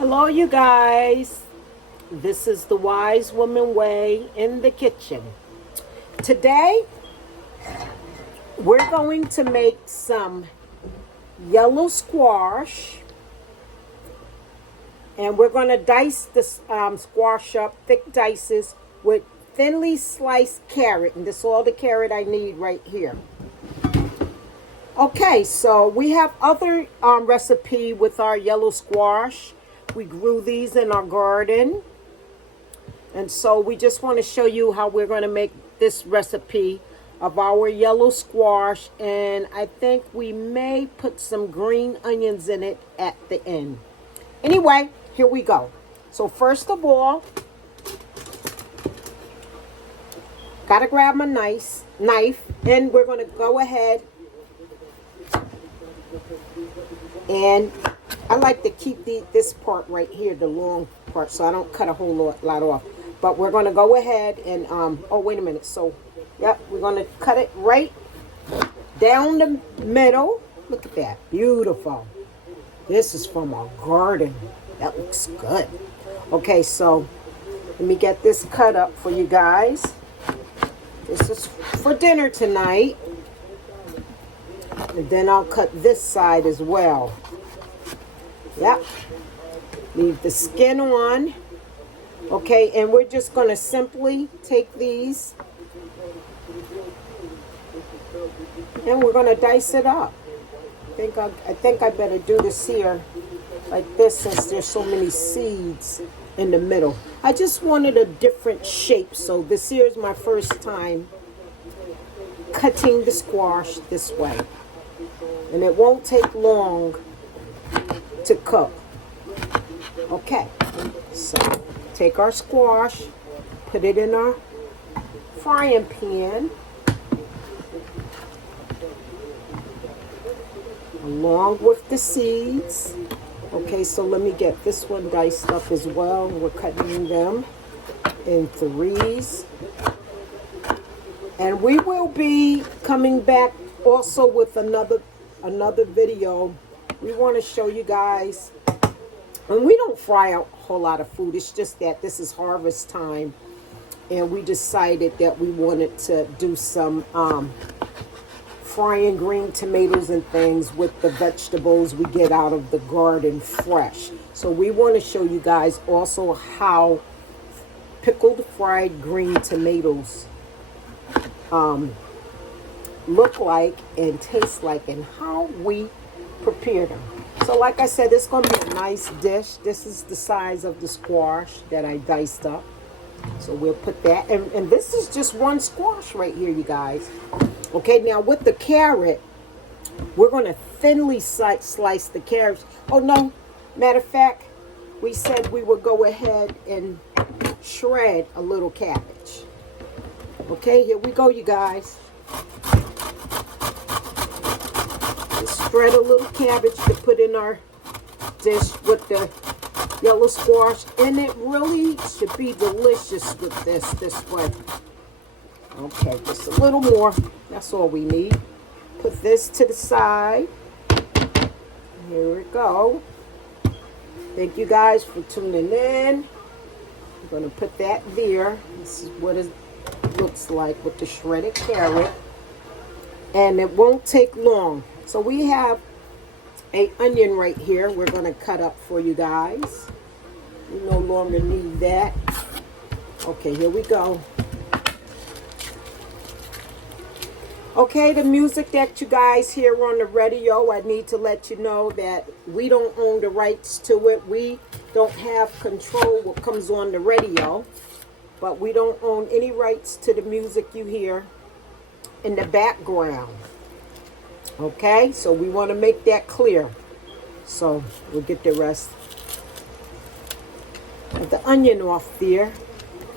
Hello, you guys. This is the Wise Woman Way in the kitchen. Today, we're going to make some yellow squash, and we're going to dice the squash up, thick dices, with thinly sliced carrot. And this is all the carrot I need right here. Okay, so we have other recipe with our yellow squash. We grew these in our garden. And so we just want to show you how we're going to make this recipe of our yellow squash. And I think we may put some green onions in it at the end. Anyway, here we go. So first of all, gotta grab my knife, and we're going to go ahead and I like to keep this part right here, the long part, so I don't cut a whole lot off. But we're going to go ahead and, oh, wait a minute. So, yep, we're going to cut it right down the middle. Look at that. Beautiful. This is from our garden. That looks good. Okay, so let me get this cut up for you guys. This is for dinner tonight. And then I'll cut this side as well. Yep. Leave the skin on. Okay, and we're just going to simply take these and we're going to dice it up. I think I better do this here like this since there's so many seeds in the middle. I just wanted a different shape, so this here is my first time cutting the squash this way. And it won't take long to cook. Okay, so take our squash, put it in our frying pan, along with the seeds. Okay, so let me get this one diced up as well. We're cutting them in threes. And we will be coming back also with another video. We want to show you guys, and we don't fry a whole lot of food. It's just that this is harvest time, and we decided that we wanted to do some frying green tomatoes and things with the vegetables we get out of the garden fresh. So we want to show you guys also how pickled fried green tomatoes look like and taste like, and how we prepare them. So like I said, it's going to be a nice dish. This is the size of the squash that I diced up. So we'll put that, and this is just one squash right here, you guys. Okay, now with the carrot, we're going to thinly slice the carrots. Oh no, matter of fact, we said we would go ahead and shred a little cabbage. Okay, here we go, you guys. Shred a little cabbage to put in our dish with the yellow squash, and it really should be delicious with this way. Okay, just a little more. That's all we need. Put this to the side. Here we go. Thank you guys for tuning in. I'm going to put that there. This is what it looks like with the shredded carrot. And it won't take long. So we have an onion right here we're going to cut up for you guys. We no longer need that. Okay, here we go. Okay, the music that you guys hear on the radio, I need to let you know that we don't own the rights to it. We don't have control what comes on the radio. But we don't own any rights to the music you hear in the background. Okay, so we want to make that clear. So we'll get the rest of the onion off there.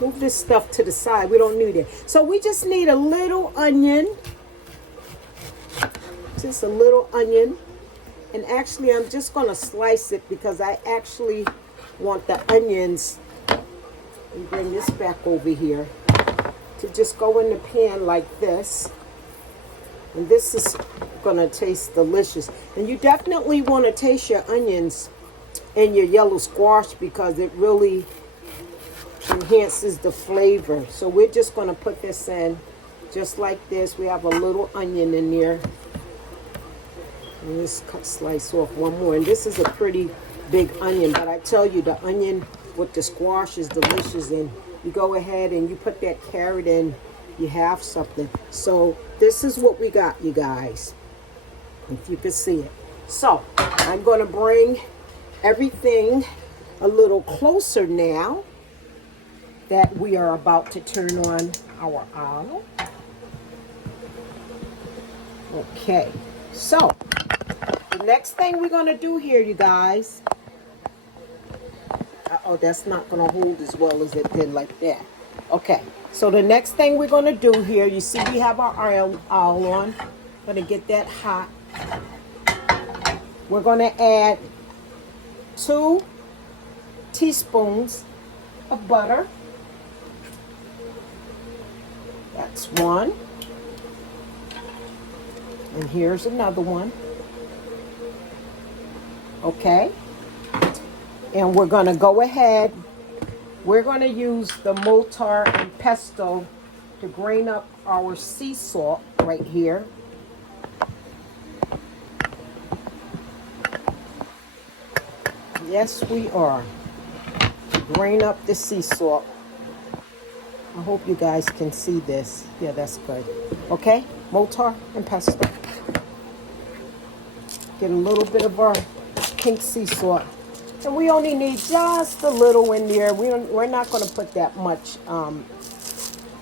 Move this stuff to the side. We don't need it. So we just need a little onion. Just a little onion. And actually, I'm just going to slice it because I actually want the onions. And bring this back over here to just go in the pan like this. And this is going to taste delicious. And you definitely want to taste your onions in your yellow squash because it really enhances the flavor. So we're just going to put this in just like this. We have a little onion in there. And let's slice off one more. And this is a pretty big onion, but I tell you, the onion with the squash is delicious. And you go ahead and you put that carrot in, you have something. So this is what we got, you guys, if you can see it. So I'm going to bring everything a little closer now that we are about to turn on our olive. Okay, so the next thing we're going to do here, you guys, oh, that's not going to hold as well as it did like that. Okay, so the next thing we're going to do here, you see we have our oil on. Going to get that hot. We're going to add 2 teaspoons of butter. That's one. And here's another one. Okay. And we're going to go ahead. We're going to use the mortar and pestle to grain up our sea salt right here. Yes, we are. Grain up the sea salt. I hope you guys can see this. Yeah, that's good. Okay, mortar and pestle. Get a little bit of our pink sea salt. And we only need just a little in there. We're not going to put that much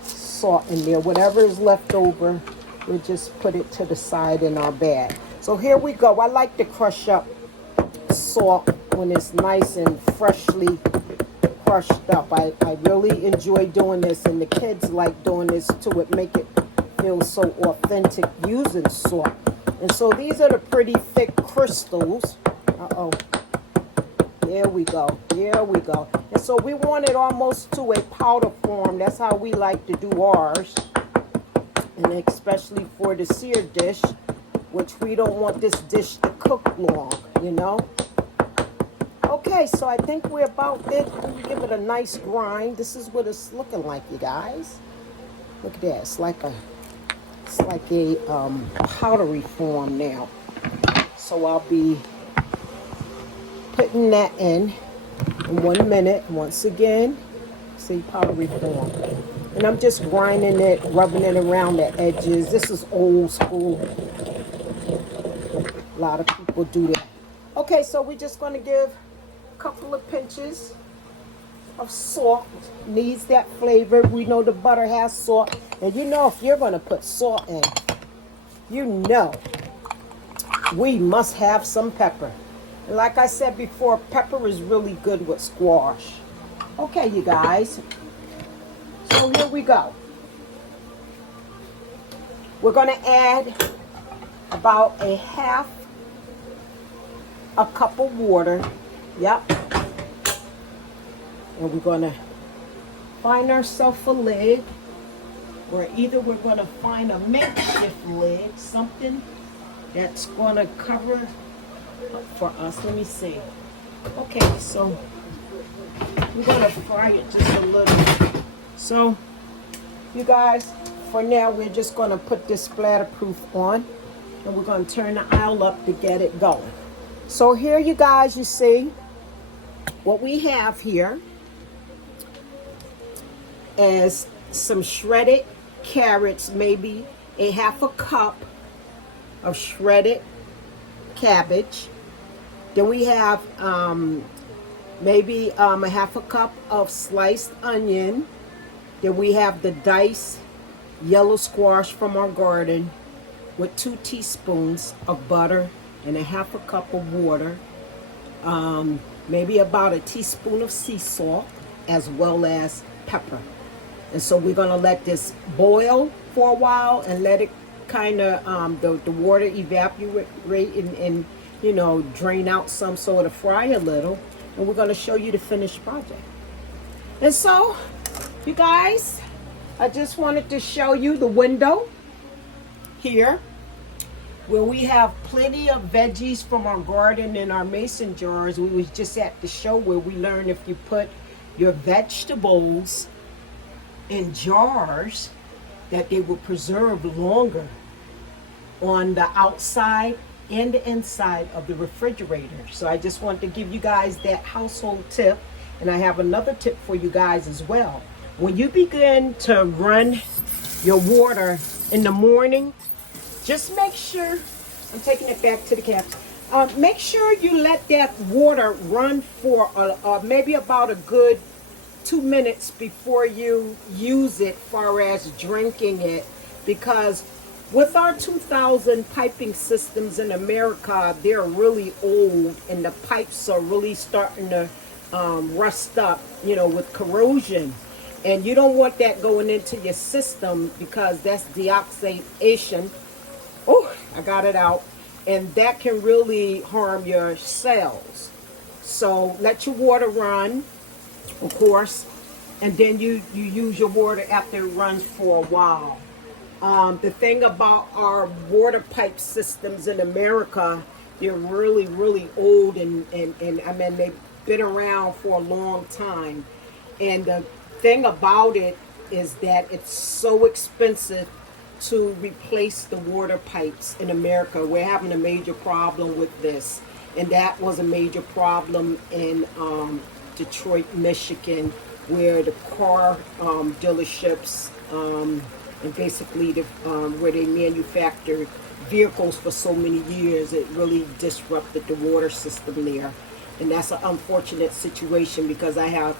salt in there. Whatever is left over, we'll just put it to the side in our bag. So here we go. I like to crush up salt when it's nice and freshly crushed up. I really enjoy doing this, and the kids like doing this too. It make it feel so authentic using salt. And so these are the pretty thick crystals. Uh-oh. There we go. There we go. And so we want it almost to a powder form. That's how we like to do ours. And especially for the sear dish, which we don't want this dish to cook long, you know. Okay, so I think we're about it. We give it a nice grind. This is what it's looking like, you guys. Look at that. It's like a powdery form now. So I'll be putting that in 1 minute. Once again, see, powdery form. And I'm just grinding it, rubbing it around the edges. This is old school. A lot of people do that. Okay, so we're just going to give a couple of pinches of salt. Needs that flavor. We know the butter has salt. And you know, if you're going to put salt in, you know we must have some pepper. And like I said before, pepper is really good with squash. Okay, you guys. So here we go. We're going to add about a half a cup of water. Yep. And we're going to find ourselves a lid. Or either we're going to find a makeshift lid, something that's going to cover up for us. Let me see. Okay, so we're going to fry it just a little. So, you guys, for now, we're just going to put this splatterproof on. And we're going to turn the aisle up to get it going. So here, you guys, you see what we have here is some shredded carrots, maybe a half a cup of shredded cabbage. Then we have maybe a half a cup of sliced onion. Then we have the diced yellow squash from our garden with 2 teaspoons of butter and a half a cup of water. Maybe about a teaspoon of sea salt as well as pepper. And so we're going to let this boil for a while and let it kind of, the water evaporate and, you know, drain out some so it'll fry a little. And we're going to show you the finished project. And so, you guys, I just wanted to show you the window here. where we have plenty of veggies from our garden in our mason jars. We was just at the show where we learned if you put your vegetables in jars that they will preserve longer on the outside and the inside of the refrigerator. So I just want to give you guys that household tip. And I have another tip for you guys as well. When you begin to run your water in the morning, just make sure, I'm taking it back to the caps, make sure you let that water run for maybe about a good 2 minutes before you use it far as drinking it, because with our 2000 piping systems in America, they're really old and the pipes are really starting to rust up, you know, with corrosion. And you don't want that going into your system because that's deoxidation. Oh, I got it out. And that can really harm your cells. So let your water run, of course, and then you use your water after it runs for a while. The thing about our water pipe systems in America, they're really, really old and I mean, they've been around for a long time. And the thing about it is that it's so expensive to replace the water pipes in America. We're having a major problem with this. And that was a major problem in Detroit, Michigan, where the car dealerships and basically where they manufactured vehicles for so many years, it really disrupted the water system there. And that's an unfortunate situation because I have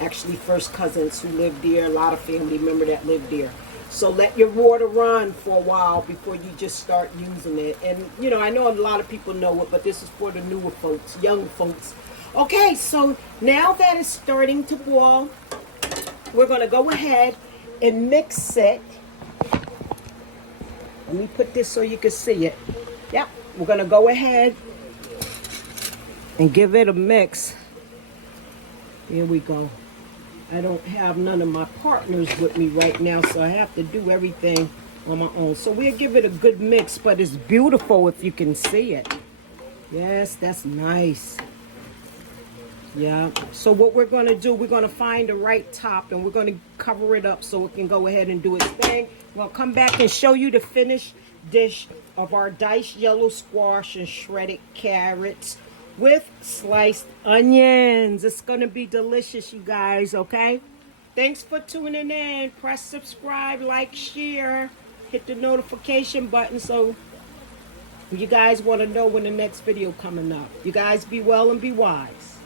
actually first cousins who live there, a lot of family members that live there. So let your water run for a while before you just start using it. And, you know, I know a lot of people know it, but this is for the newer folks, young folks. Okay, so now that it's starting to boil, we're going to go ahead and mix it. Let me put this so you can see it. Yep, we're going to go ahead and give it a mix. Here we go. I don't have none of my partners with me right now, so I have to do everything on my own. So we'll give it a good mix, but it's beautiful if you can see it. Yes, that's nice. Yeah, so what we're going to do, we're going to find the right top and we're going to cover it up so it can go ahead and do its thing. We'll come back and show you the finished dish of our diced yellow squash and shredded carrots with sliced onions. It's going to be delicious, you guys, okay? Thanks for tuning in. Press subscribe, like, share, hit the notification button so you guys want to know when the next video coming up. You guys be well and be wise.